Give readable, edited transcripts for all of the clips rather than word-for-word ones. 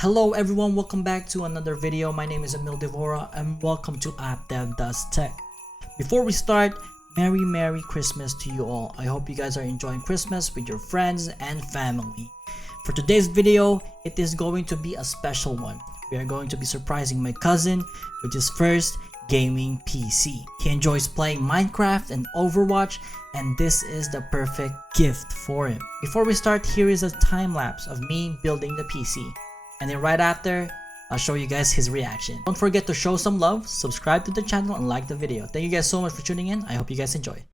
Hello everyone, welcome back to another video. My name is Emil Devora and welcome to AppDev Does Tech. Before we start, Merry Christmas to you all. I hope you guys are enjoying Christmas with your friends and family. For today's video, it is going to be a special one. We are going to be surprising my cousin with his first gaming PC. He enjoys playing Minecraft and Overwatch, and this is the perfect gift for him. Before we start, here is a time lapse of me building the PC. And then right after, I'll show you guys his reaction. Don't forget to show some love, subscribe to the channel, and like the video. Thank you guys so much for tuning in. I hope you guys enjoy.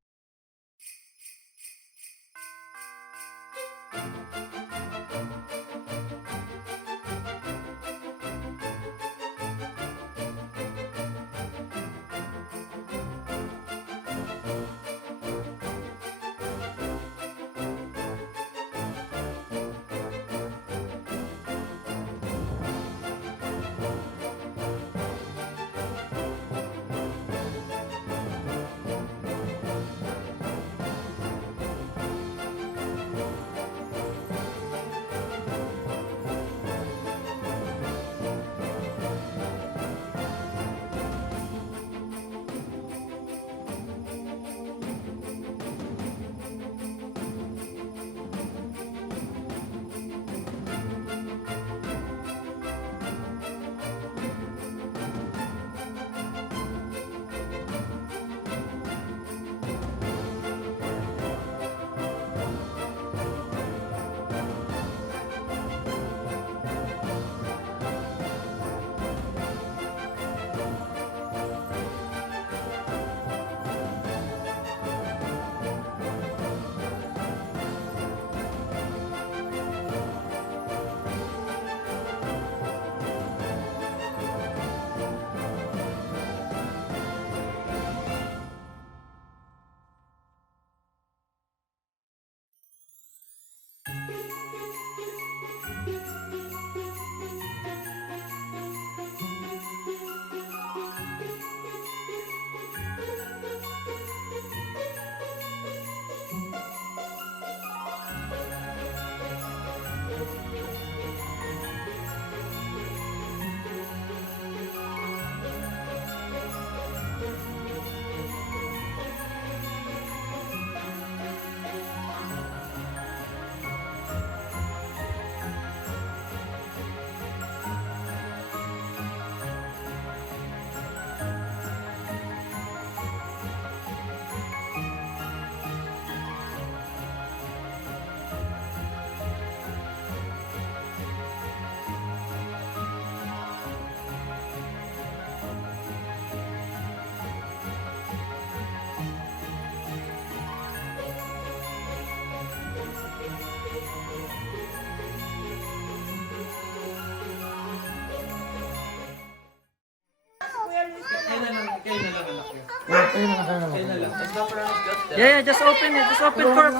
Yeah, just open it. Just open for...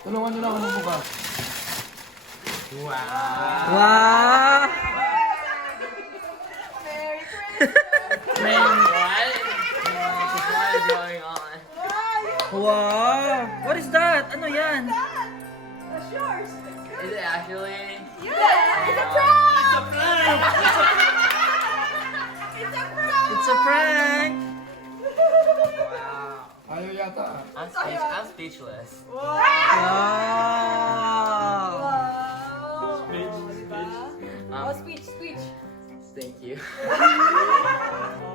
Tulungan nyo lang ako ng bukas. Wow! What is going on? Wow! What is that? Ano yan? That's yours. Is it actually? Yeah, it's a prank. It's a prank! It's a prank. It's a prank! Wow. Ayaw yata. I'm speechless. Wow! Speech, speech. Oh, speech. Thank you.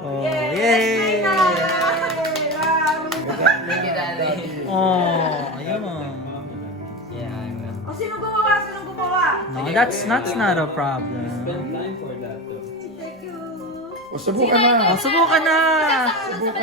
Oh, Yay! yay! Thank you, Daddy. Oh, ayun. Yeah, I will. Oh, sino gumawa? No, that's not a problem. Spend time for that though. Thank you. O subukan na. Oh, subukan na! Subukan